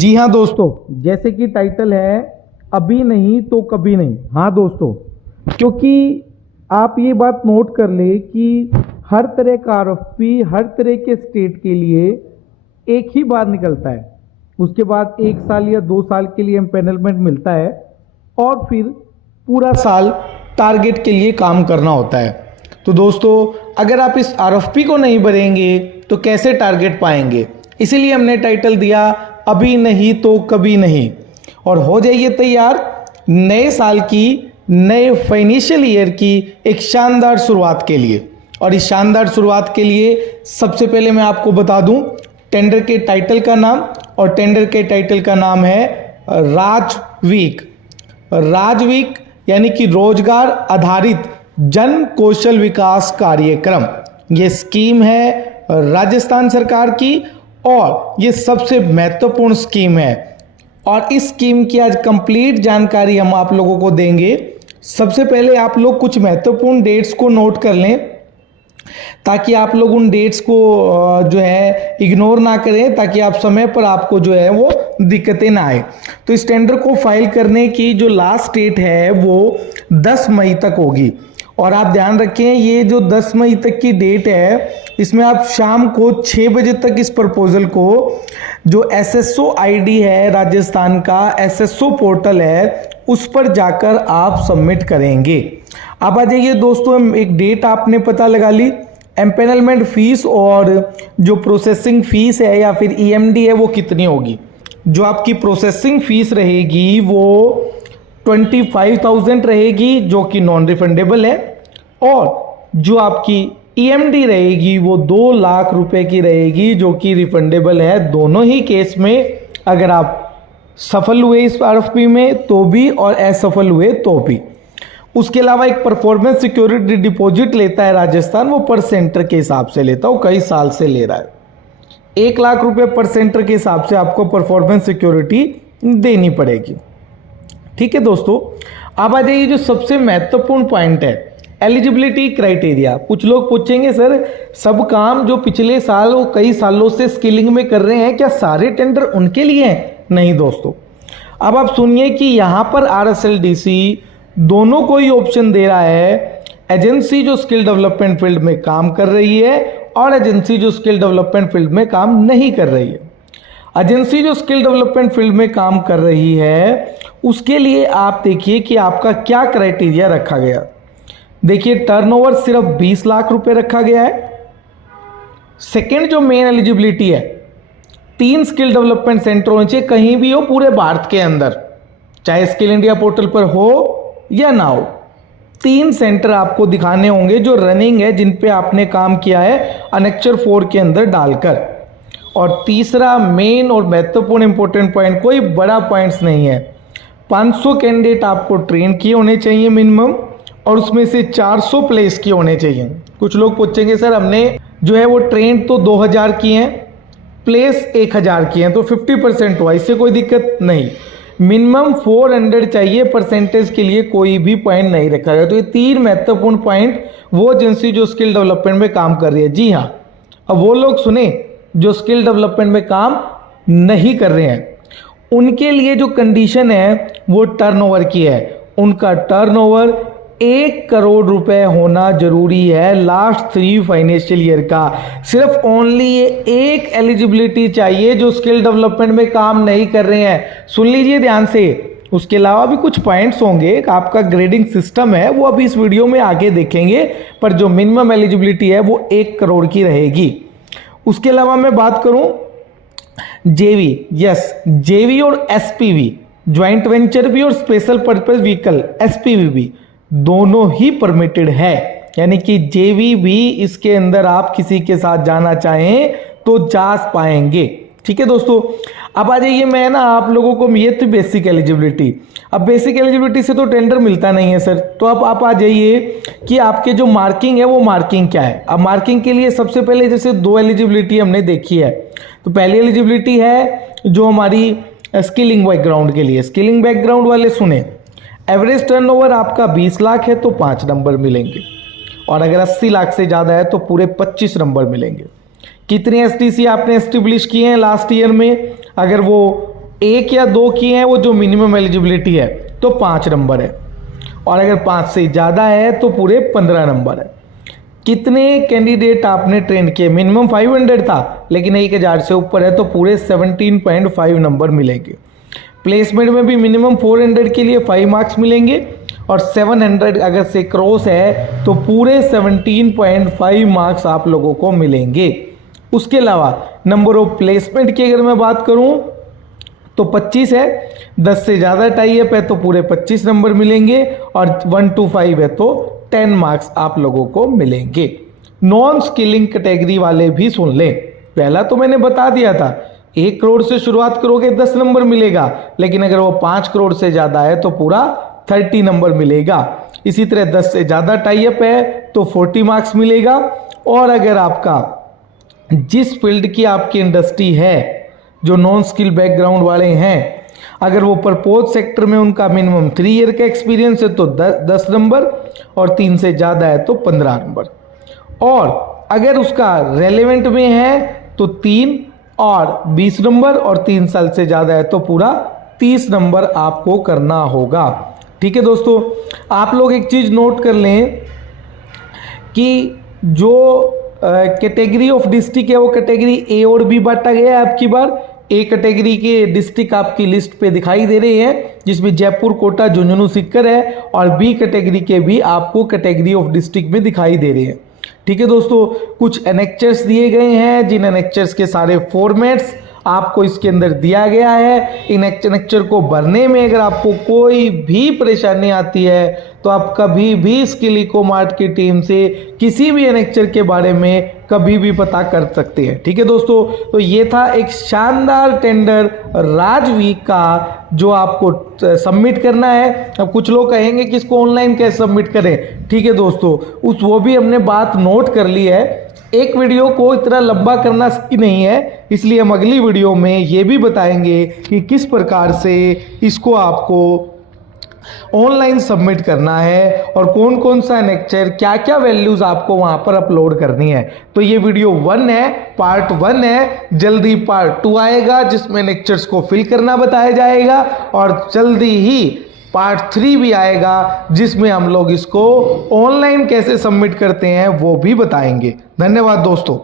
जी हाँ दोस्तों, जैसे कि टाइटल है अभी नहीं तो कभी नहीं। हाँ दोस्तों, क्योंकि आप ये बात नोट कर ले कि हर तरह का आरएफपी हर तरह के स्टेट के लिए एक ही बार निकलता है। उसके बाद 1 साल या 2 साल के लिए एम्पेनलमेंट मिलता है और फिर पूरा साल टारगेट के लिए काम करना होता है। तो दोस्तों, अगर आप इस आरएफपी को नहीं भरेंगे तो कैसे टारगेट पाएंगे? इसीलिए हमने टाइटल दिया अभी नहीं तो कभी नहीं। और हो जाइए तैयार नए साल की, नए फाइनेंशियल ईयर की एक शानदार शुरुआत के लिए। और इस शानदार शुरुआत के लिए सबसे पहले मैं आपको बता दूं टेंडर के टाइटल का नाम, और टेंडर के टाइटल का नाम है राज वीक। राज वीक यानी कि रोजगार आधारित जन कौशल विकास कार्यक्रम। ये स्कीम है राजस्थान सरकार की और ये सबसे महत्वपूर्ण स्कीम है। और इस स्कीम की आज कंप्लीट जानकारी हम आप लोगों को देंगे। सबसे पहले आप लोग कुछ महत्वपूर्ण डेट्स को नोट कर लें ताकि आप लोग उन डेट्स को जो है इग्नोर ना करें, ताकि आप समय पर आपको जो है वो दिक्कतें ना आए। तो इस टेंडर को फाइल करने की जो लास्ट डेट है वो 10 मई तक होगी। और आप ध्यान रखें, ये जो 10 मई तक की डेट है इसमें आप शाम को 6 बजे तक इस प्रपोजल को जो एसएसओ आईडी है राजस्थान का, एसएसओ पोर्टल है, उस पर जाकर आप सबमिट करेंगे। अब आ जाइए दोस्तों, एक डेट आपने पता लगा ली। एम्पेनलमेंट फीस और जो प्रोसेसिंग फीस है या फिर ईएमडी है वो कितनी होगी? जो आपकी प्रोसेसिंग फीस रहेगी वो 25,000 रहेगी जो कि नॉन रिफंडेबल है, और जो आपकी ईएमडी रहेगी वो 2 लाख रुपए की रहेगी जो कि रिफंडेबल है। दोनों ही केस में अगर आप सफल हुए इस आरएफपी में तो भी और असफल हुए तो भी। उसके अलावा एक परफॉर्मेंस सिक्योरिटी डिपॉजिट लेता है राजस्थान, वो पर सेंटर के हिसाब से लेता है, वो कई साल से ले रहा है। 1 लाख रुपए पर सेंटर के हिसाब से आपको परफॉर्मेंस सिक्योरिटी देनी पड़ेगी। ठीक है दोस्तों, अब आ जाइए जो सबसे महत्वपूर्ण पॉइंट है एलिजिबिलिटी क्राइटेरिया। कुछ लोग पूछेंगे सर सब काम जो पिछले साल और कई सालों से स्किलिंग में कर रहे हैं क्या सारे टेंडर उनके लिए हैं? नहीं दोस्तों, अब आप सुनिए कि यहां पर आरएसएलडीसी दोनों को ही ऑप्शन दे रहा है। एजेंसी जो स्किल डेवलपमेंट फील्ड में काम कर रही है और एजेंसी जो स्किल डेवलपमेंट फील्ड में काम नहीं कर रही है। एजेंसी जो स्किल डेवलपमेंट फील्ड में काम कर रही है उसके लिए आप देखिए कि आपका क्या क्राइटेरिया रखा गया। देखिए, टर्नओवर सिर्फ 20 लाख रुपए रखा गया है। सेकेंड जो मेन एलिजिबिलिटी है, 3 स्किल डेवलपमेंट सेंटर होने चाहिए कहीं भी हो पूरे भारत के अंदर, चाहे स्किल इंडिया पोर्टल पर हो या ना हो। 3 सेंटर आपको दिखाने होंगे जो रनिंग है, जिन पे आपने काम किया है अनेक्चर 4 के अंदर डालकर। और तीसरा मेन और महत्वपूर्ण इंपॉर्टेंट पॉइंट, कोई बड़ा पॉइंट्स नहीं है, 500 कैंडिडेट आपको ट्रेन किए होने चाहिए मिनिमम, और उसमें से 400 प्लेस किए होने चाहिए। कुछ लोग पूछेंगे सर हमने जो है वो ट्रेन तो 2000 किए हैं, प्लेस 1000 किए हैं, तो 50% हुआ, इससे कोई दिक्कत नहीं। मिनिमम 400 चाहिए, परसेंटेज के लिए कोई भी पॉइंट नहीं रखा गया। तो ये 3 महत्वपूर्ण पॉइंट वो एजेंसी जो स्किल डेवलपमेंट में काम कर रही है। जी हाँ, अब वो लोग सुने जो स्किल डेवलपमेंट में काम नहीं कर रहे हैं, उनके लिए जो कंडीशन है वो टर्नओवर की है। उनका टर्नओवर 1 करोड़ रुपए होना जरूरी है लास्ट 3 फाइनेंशियल ईयर का। सिर्फ ओनली ये एक एलिजिबिलिटी चाहिए जो स्किल डेवलपमेंट में काम नहीं कर रहे हैं। सुन लीजिए ध्यान से, उसके अलावा भी कुछ पॉइंट्स होंगे, आपका ग्रेडिंग सिस्टम है वो अभी इस वीडियो में आगे देखेंगे, पर जो मिनिमम एलिजिबिलिटी है वो 1 करोड़ की रहेगी। उसके अलावा मैं बात करूं जेवी, यस जेवी और एसपीवी, ज्वाइंट वेंचर भी और स्पेशल पर्पस व्हीकल एसपीवी भी दोनों ही परमिटेड है। यानी कि जेवी भी इसके अंदर आप किसी के साथ जाना चाहें तो जा पाएंगे। ठीक है दोस्तों, अब आ जाइए, मैं ना आप लोगों को ये तो बेसिक एलिजिबिलिटी, अब बेसिक एलिजिबिलिटी से तो टेंडर मिलता नहीं है सर, तो अब आप आ जाइए कि आपके जो मार्किंग है वो मार्किंग क्या है। अब मार्किंग के लिए सबसे पहले जैसे 2 एलिजिबिलिटी हमने देखी है, तो पहली एलिजिबिलिटी है जो हमारी स्किलिंग बैकग्राउंड के लिए। स्किलिंग बैकग्राउंड वाले सुने, एवरेज टर्नओवर आपका 20 लाख है तो 5 नंबर मिलेंगे, और अगर 80 लाख से ज़्यादा है तो पूरे 25 नंबर मिलेंगे। कितने एसटीसी आपने एस्टेब्लिश किए हैं लास्ट ईयर में? अगर वो 1 या 2 की हैं वो जो मिनिमम एलिजिबिलिटी है तो 5 नंबर है, और अगर 5 से ज़्यादा है तो पूरे 15 नंबर है। कितने कैंडिडेट आपने ट्रेंड किए? मिनिमम 500 था, लेकिन 1000 से ऊपर है तो पूरे 17.5 नंबर मिलेंगे। प्लेसमेंट में भी मिनिमम 400 के लिए 5 मार्क्स मिलेंगे, और 700 अगर से क्रॉस है तो पूरे 17.5 मार्क्स आप लोगों को मिलेंगे। उसके अलावा नंबर ऑफ प्लेसमेंट की अगर मैं बात करूं तो 25 है, 10 से ज़्यादा टाई अप है तो पूरे 25 नंबर मिलेंगे, और 1 to 5 है तो 10 मार्क्स आप लोगों को मिलेंगे। नॉन स्किलिंग कैटेगरी वाले भी सुन लें, पहला तो मैंने बता दिया था 1 करोड़ से शुरुआत करोगे 10 नंबर मिलेगा, लेकिन अगर वो 5 करोड़ से ज़्यादा है तो पूरा 30 नंबर मिलेगा। इसी तरह 10 से ज़्यादा टाई अप है तो 40 मार्क्स मिलेगा, और अगर आपका जिस फील्ड की आपकी इंडस्ट्री है, जो नॉन स्किल बैकग्राउंड वाले हैं, अगर वो प्रपोज सेक्टर में उनका मिनिमम 3 ईयर का एक्सपीरियंस है तो 10 नंबर, और 3 से ज़्यादा है तो 15 नंबर, और अगर उसका रेलेवेंट में है तो 3 और 20 नंबर, और 3 साल से ज़्यादा है तो पूरा 30 नंबर आपको करना होगा। ठीक है दोस्तों, आप लोग एक चीज़ नोट कर लें कि जो कैटेगरी ऑफ डिस्ट्रिक्ट है वो कैटेगरी ए और बी बांटा गया है। आपकी बार ए कैटेगरी के डिस्ट्रिक्ट आपकी लिस्ट पे दिखाई दे रहे हैं, जिसमें जयपुर, कोटा, झुंझुनू, सीकर है, और बी कैटेगरी के भी आपको कैटेगरी ऑफ डिस्ट्रिक्ट में दिखाई दे रहे हैं। ठीक है दोस्तों, कुछ एनेक्चर्स दिए गए हैं, जिन एनेक्चर्स के सारे फॉर्मेट्स आपको इसके अंदर दिया गया है। इन एनेक्चर को भरने में अगर आपको कोई भी परेशानी आती है तो आप कभी भी स्किल इको मार्ट की टीम से किसी भी एनेक्चर के बारे में कभी भी पता कर सकते हैं। ठीक है दोस्तों, तो ये था एक शानदार टेंडर राज वीक का जो आपको सबमिट करना है। अब कुछ लोग कहेंगे कि इसको ऑनलाइन कैसे सबमिट करें। ठीक है दोस्तों, वो भी हमने बात नोट कर ली है। एक वीडियो को इतना लंबा करना सही नहीं है, इसलिए हम अगली वीडियो में ये भी बताएंगे कि किस प्रकार से इसको आपको ऑनलाइन सबमिट करना है, और कौन कौन सा लेक्चर, क्या क्या वैल्यूज आपको वहां पर अपलोड करनी है। तो ये वीडियो 1 है, पार्ट 1 है। जल्दी पार्ट 2 आएगा जिसमें लेक्चर्स को फिल करना बताया जाएगा, और जल्दी ही पार्ट 3 भी आएगा जिसमें हम लोग इसको ऑनलाइन कैसे सबमिट करते हैं वो भी बताएंगे। धन्यवाद दोस्तों।